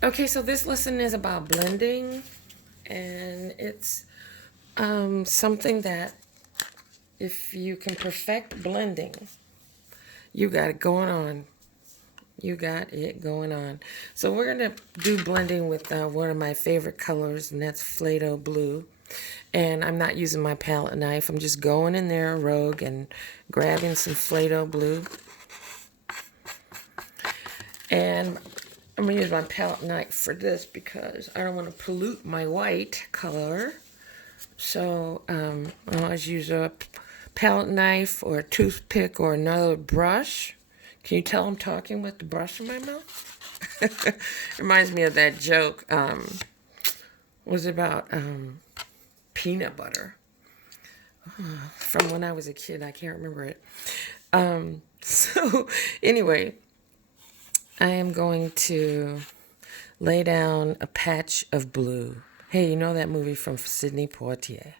Okay, so this lesson is about blending, and it's something that if you can perfect blending, you got it going on. You got it going on. So we're gonna do blending with one of my favorite colors, and that's Play-Doh blue. And I'm not using my palette knife. I'm just going in there rogue and grabbing some Play-Doh blue. And I'm gonna use my palette knife for this because I don't want to pollute my white color. So I always use a palette knife or a toothpick or another brush. Can you tell I'm talking with the brush in my mouth? Reminds me of that joke. Was about peanut butter from when I was a kid. I can't remember it. So anyway, I am going to lay down a patch of blue. Hey, you know that movie from Sidney Poitier?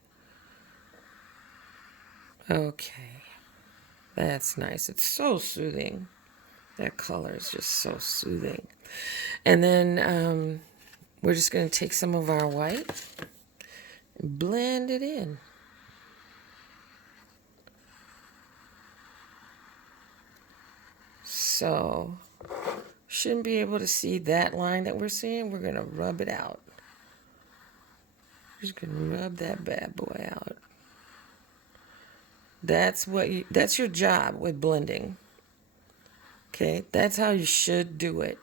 Okay, that's nice. It's so soothing. That color is just so soothing. And then we're just going to take some of our white and blend it in. So, shouldn't be able to see that line that we're seeing. We're going to rub it out. We're just going to rub that bad boy out. That's your job with blending. Okay? That's how you should do it.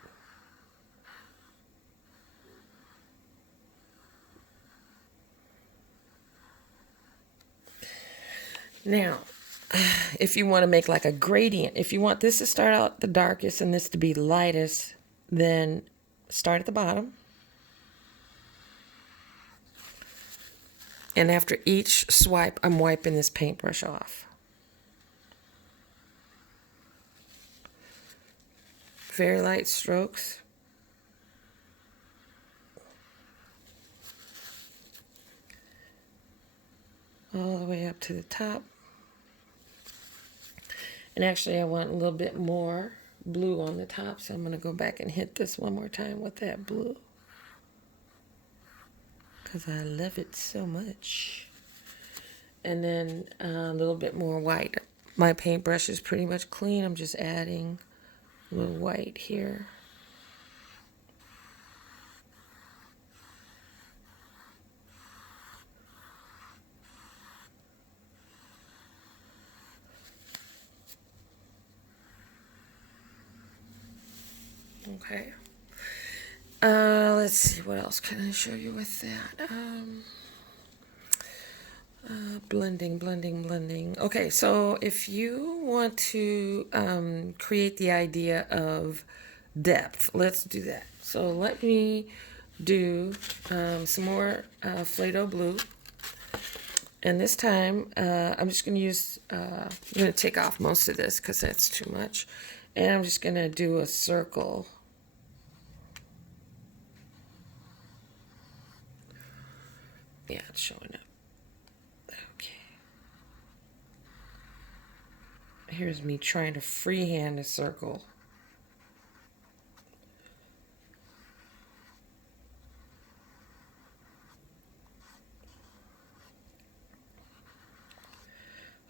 Now, if you want to make like a gradient, if you want this to start out the darkest and this to be lightest, then start at the bottom. And after each swipe, I'm wiping this paintbrush off. Very light strokes. All the way up to the top. And actually, I want a little bit more blue on the top, so I'm going to go back and hit this one more time with that blue. Because I love it so much. And then a little bit more white. My paintbrush is pretty much clean. I'm just adding a little white here. Okay. Let's see, what else can I show you with that? Blending, blending, blending. Okay, so if you want to create the idea of depth, let's do that. So let me do some more Play-Doh blue. And this time, I'm just going to use, I'm going to take off most of this because that's too much. And I'm just going to do a circle. Yeah, it's showing up. Okay. Here's me trying to freehand a circle.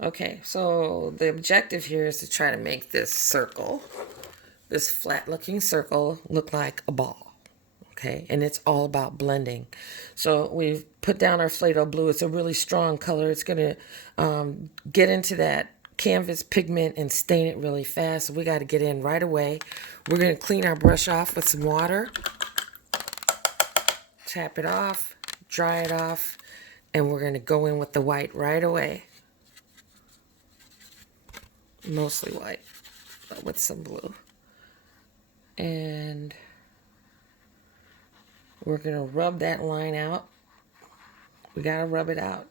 Okay, so the objective here is to try to make this circle, this flat looking circle, look like a ball. Okay, and it's all about blending. So we've put down our Play-Doh blue. It's a really strong color. It's going to get into that canvas pigment and stain it really fast. So we got to get in right away. We're going to clean our brush off with some water, tap it off, dry it off, and we're going to go in with the white right away. Mostly white, but with some blue. And we're going to rub that line out. We got to rub it out.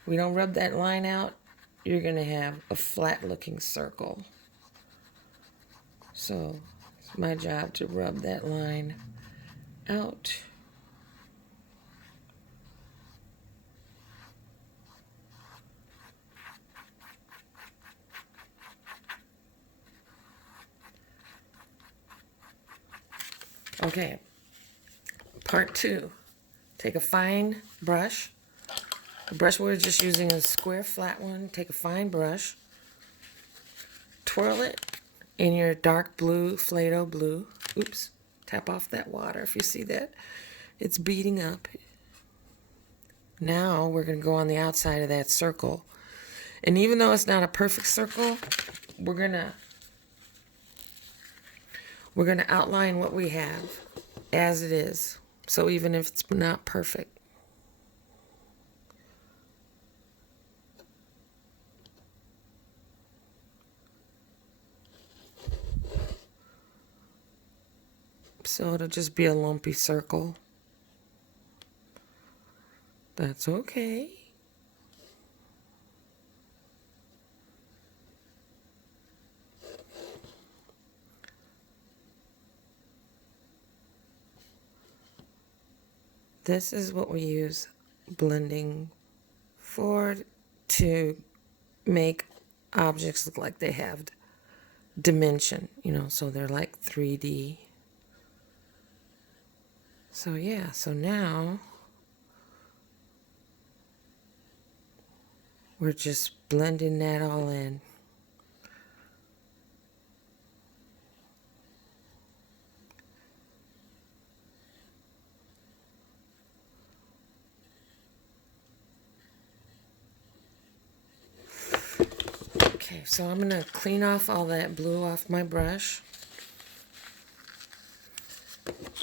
If we don't rub that line out, you're going to have a flat looking circle. So it's my job to rub that line out. Okay, Part 2. Take a fine brush. The brush we're just using is a square flat one. Take a fine brush. Twirl it in your dark blue, Play-Doh blue. Oops. Tap off that water if you see that. It's beating up. Now we're going to go on the outside of that circle. And even though it's not a perfect circle, we're going to outline what we have as it is. So even if it's not perfect. So it'll just be a lumpy circle. That's okay. This is what we use blending for, to make objects look like they have dimension, so they're like 3D. So yeah, so now we're just blending that all in. Okay, so I'm going to clean off all that blue off my brush.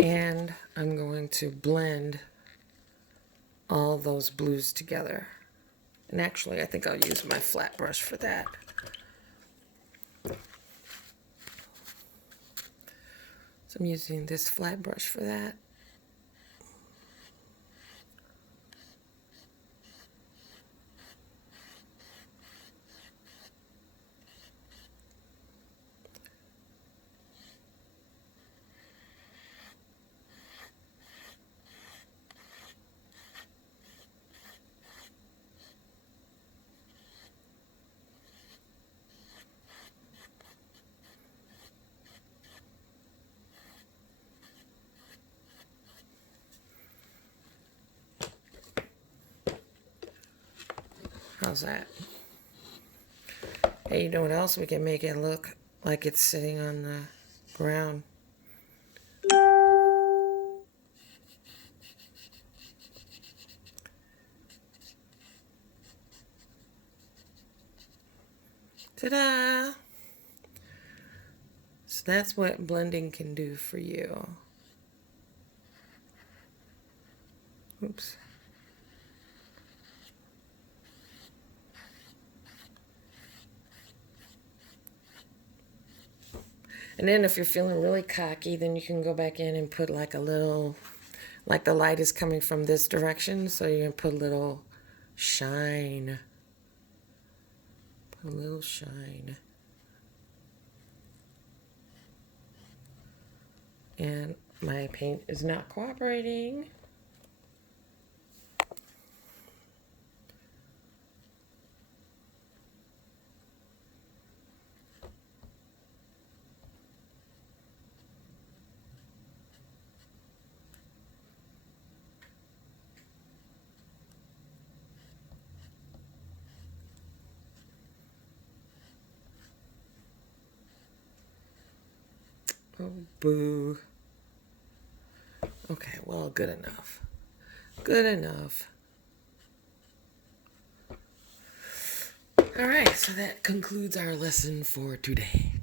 And I'm going to blend all those blues together. And actually, I think I'll use my flat brush for that. So I'm using this flat brush for that. How's that? Hey, you know what else? We can make it look like it's sitting on the ground. Ta-da! So that's what blending can do for you. Oops. And then if you're feeling really cocky, then you can go back in and put like a little, like the light is coming from this direction, so you can put a little shine. Put a little shine. And my paint is not cooperating. Oh, boo. Okay, well, good enough. Good enough. All right, so that concludes our lesson for today.